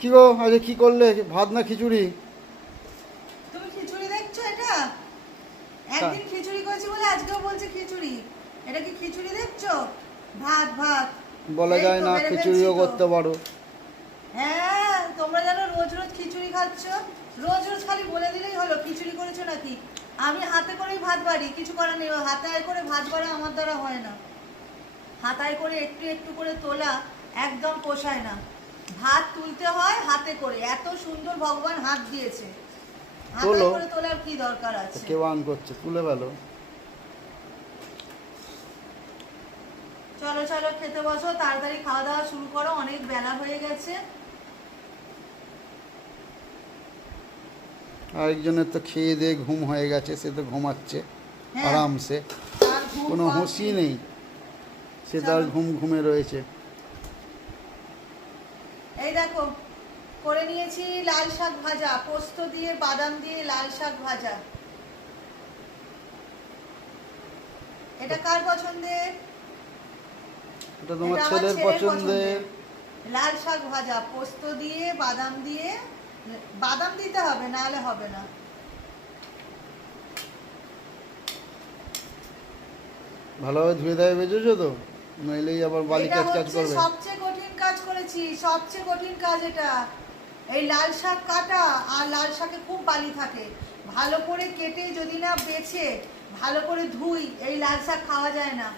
কি গো কি করলে? ভাত না খিচুড়ি? তুমি খিচুড়ি দেখছ এটা? একদিন খিচুড়ি করেছি বলে আজকেও বলছে খিচুড়ি। এটা কি খিচুড়ি দেখছ? ভাত ভাত। বলা যায় না খিচুড়িও করতে পারো। হ্যাঁ তোমরা জানো রোজ রোজ খিচুড়ি খাচ্ছ? রোজ রোজ খালি বলে দিলেই হলো খিচুড়ি করেছ নাকি? আমি হাতে করেই ভাত বাড়ি কিছু করার নেই হাতায় করে ভাত বাড়া আমার দ্বারা হয় না। হাতায় করে একটু একটু করে তোলা একদম পোষায় না। ভাত তুলতে হয় হাতে করে। এত সুন্দর ভগবান হাত দিয়েছে। হাতায় তোলো। করে তোলার কি দরকার আছে? কেউ আন করছে তুলে ফেলো। চলো চলো খেতে বসো তাড়াতাড়ি খাওয়া দাওয়া শুরু করো অনেক বেলা হয়ে গেছে। আরেকজনের তো খেয়ে দিয়ে ঘুম হয়ে গেছে সে তো ঘুমাচ্ছে হ্যাঁ, আরামসে। আর ঘুম কোনো কম হুঁশি নেই। সে তার। ঘুম ঘুমে রয়েছে। দেখো করে নিয়েছি লাল শাক ভাজা পোস্ত দিয়ে বাদাম দিয়ে লাল শাক ভাজা। এটা কার পছন্দের? এটা তোমার ছেলের পছন্দের। লাল শাক ভাজা পোস্ত দিয়ে বাদাম দিয়ে বাদাম দিতে হবে নাহলে হবে না। ভালোভাবে ধুয়ে দেয় বেজেছো তো? নইলেই আবার বালি কাজ কাজ করবে। সবচেয়ে করেছি সবচেয়ে কঠিন কাজ এটা। এই লাল শাক কাটা আর লাল শাকে খুব বালি থাকে। ভালো করে কেটে যদি না বেছে ভালো করে ধুই এই লাল শাক খাওয়া যায় না।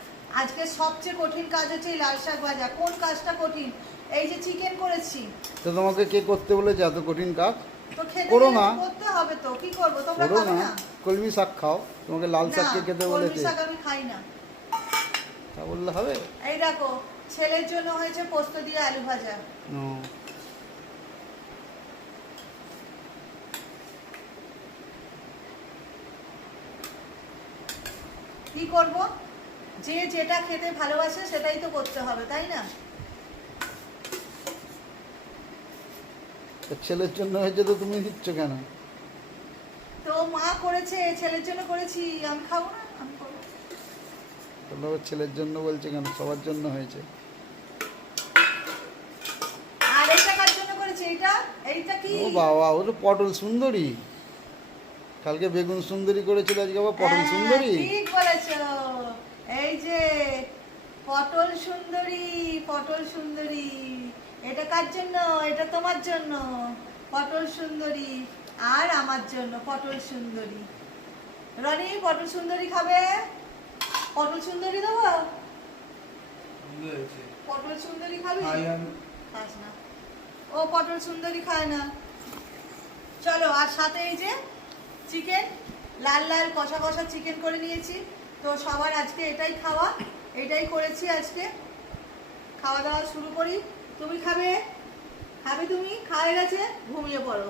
আজকে সবচেয়ে কঠিন কাজ হচ্ছে এই লাল শাক ভাজা। কোন কাজটা কঠিন? এই যে চিকেন করেছি। তো তোমাকে কে করতে বলেছে এত কঠিন কাজ? তো খেতে করো না। করতে হবে তো কি করব? তোমরা খাবে না। না। কলমি শাক খাও। তোমাকে লাল শাক কে খেতে কলমি শাক আমি খাই না। তা বললে হবে? এই দেখো ছেলের জন্য হয়েছে পোস্ত দিয়ে আলু ভাজা। কি করব? যে যেটা খেতে ভালোবাসে সেটাই তো করতে হবে তাই না? ছেলের জন্য হয়েছে তো তুমি দিচ্ছ কেন? তো মা করেছে ছেলের জন্য করেছি আমি খাব না? আবার ছেলের জন্য বলছে কেন? সবার জন্য হয়েছে। আর এইটা কার জন্য করেছি? এইটা? এইটা কি? ও বাবা ও তো পটল সুন্দরী। কালকে বেগুন সুন্দরী করেছিল আজকে আবার পটল হ্যাঁ, সুন্দরী। ঠিক বলেছ। এই যে পটল সুন্দরী পটল সুন্দরী। এটা কার জন্য? এটা তোমার জন্য। পটল সুন্দরী আর আমার জন্য পটল সুন্দরী। রনি পটল সুন্দরী খাবে? পটল সুন্দরী দেবো? পটল সুন্দরী খাবি? খাস না। ও পটল সুন্দরী খায় না। চলো আর সাথে এই যে চিকেন লাল লাল কষা কষা চিকেন করে নিয়েছি। তো সবার আজকে এটাই খাওয়া এটাই করেছি আজকে। খাওয়া দাওয়া শুরু করি। তুমি খাবে? খাবে তুমি? খাওয়া গেছে? ঘুমিয়ে পড়ো।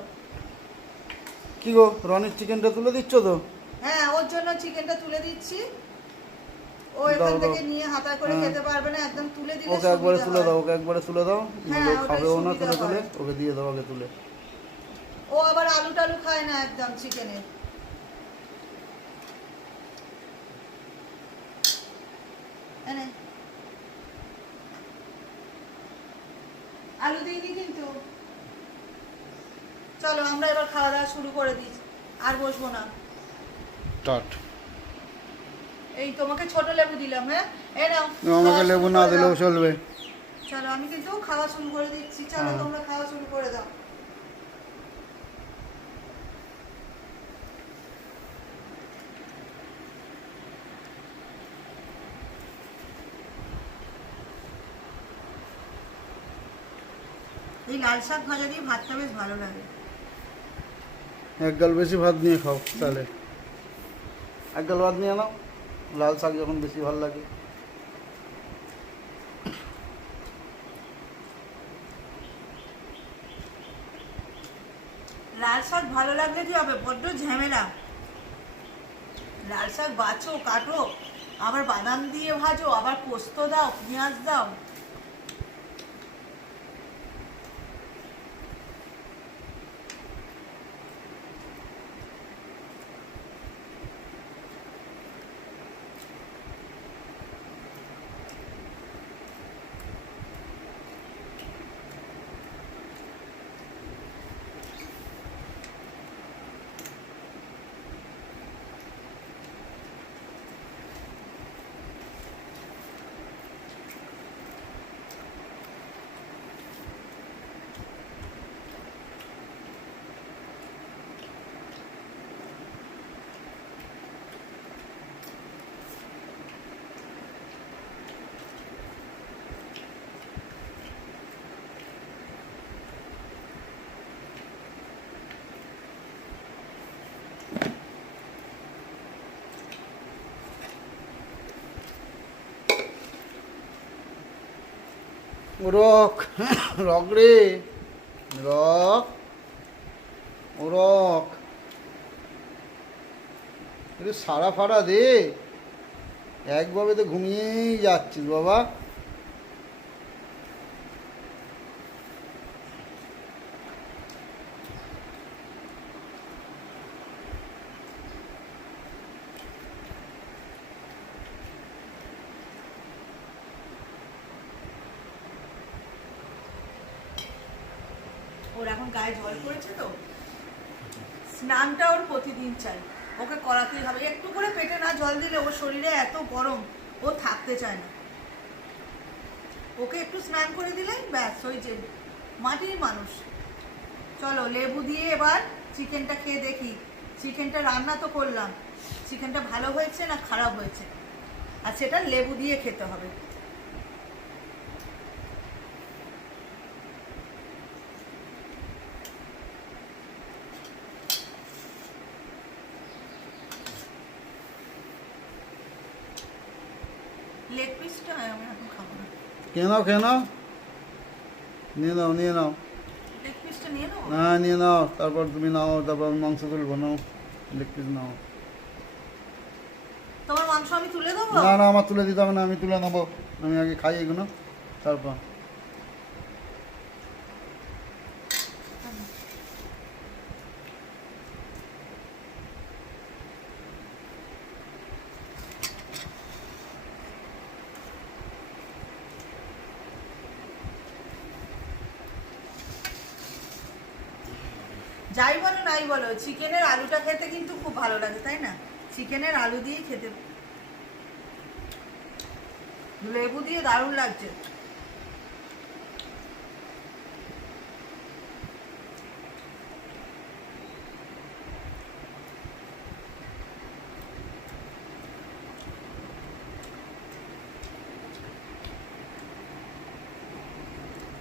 কি গো রনির চিকেনটা তুলে দিচ্ছ তো? হ্যাঁ ওর জন্য চিকেনটা তুলে দিচ্ছি। ও এখান থেকে নিয়ে হাতা করে হ্যাঁ। খেতে পারবে না একদম তুলে দিলে ওকে একবারে তুলে দাও ওকে একবারে তুলে দাও। হ্যাঁ, নাহলে খাবেও না তুলে তুলে ওকে দিয়ে দাও আগে তুলে। ও আবার আলু টালু খায় না একদম চিকেনের আলু দিইনি কিন্তু। চলো আমরা এবার খাওয়া দাওয়া শুরু করে দিই আর বসবো না। টাট এই তোমাকে ছোট লেবু দিলাম হ্যাঁ? এই নাও আমাকে লেবু না দিলেও চলবে। চলো আমি কিন্তু খাওয়া শুরু করে দিচ্ছি। চলো হ্যাঁ। তোমরা খাওয়া শুরু করে দাও। এই লাল শাক ভাজা দিয়ে ভাতটা বেশ ভালো লাগে। এক গাল বেশি ভাত নিয়ে খাও তাহলে। এক গাল ভাত নিয়ে নাও। লাল শাক যখন বেশি ভালো লাগে। লাল শাক ভালো লাগলে কি হবে? বড্ড ঝামেলা। লাল শাক বাছো, কাটো, আবার বাদাম দিয়ে ভাজো, আবার পোস্ত দাও, পেঁয়াজ দাও। রক রক রে রক রক। সারা ফাড়া দে। একভাবে তো ঘুমিয়েই যাচ্ছিস বাবা। ওর এখন গায়ে জল পড়েছে তো। স্নানটা ওর প্রতিদিন চাই। ওকে করাতেই হবে। একটু করে পেটে না জল দিলে ওর শরীরে এত গরম, ও থাকতে চায় না। ওকে একটু স্নান করে দিলে ব্যাস, ওই যে মাটির মানুষ। চলো, লেবু দিয়ে এবার চিকেনটা খেয়ে দেখি। চিকেনটা রান্না তো করলাম। চিকেনটা ভালো হয়েছে না খারাপ হয়েছে? আর সেটা লেবু দিয়ে খেতে হবে লেগ পিসটা আমি এখন খাব না খেয়ে নাও খেয়ে নাও নিয়ে নাও। নিয়ে নাও? হ্যাঁ নিয়ে নাও। তারপর তুমি নাও তারপর মাংস তুলবো নাও। লেগ পিস নাও। তোমার মাংস আমি তুলে দেবো? না না আমার তুলে দিতে হবে না আমি তুলে নেব। আমি আগে খাই এগুলো তারপর। যাই বলো, নাই বলো, চিকেনের আলুটা খেতে কিন্তু খুব ভালো লাগে, তাই না? চিকেনের আলু দিয়ে খেতে। লেবু দিয়ে দারুণ লাগছে।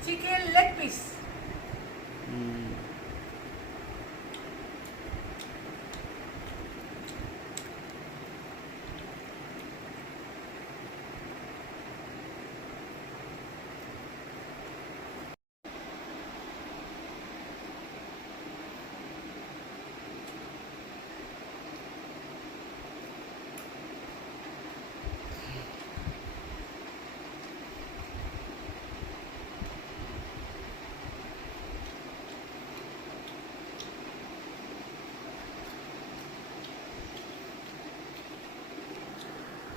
Chicken leg piece.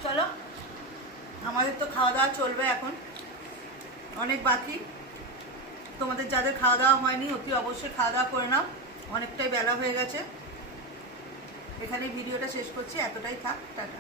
চলো, আমাদের তো খাওয়া দাওয়া চলবে এখন। অনেক বাকি। তোমাদের যাদের খাওয়া দাওয়া হয়নি, অতি অবশ্যই খাওয়া দাওয়া করে নাও। অনেকটাই বেলা হয়ে গেছে। এখানে ভিডিওটা শেষ করছি। এতটাই থাক, টাটা।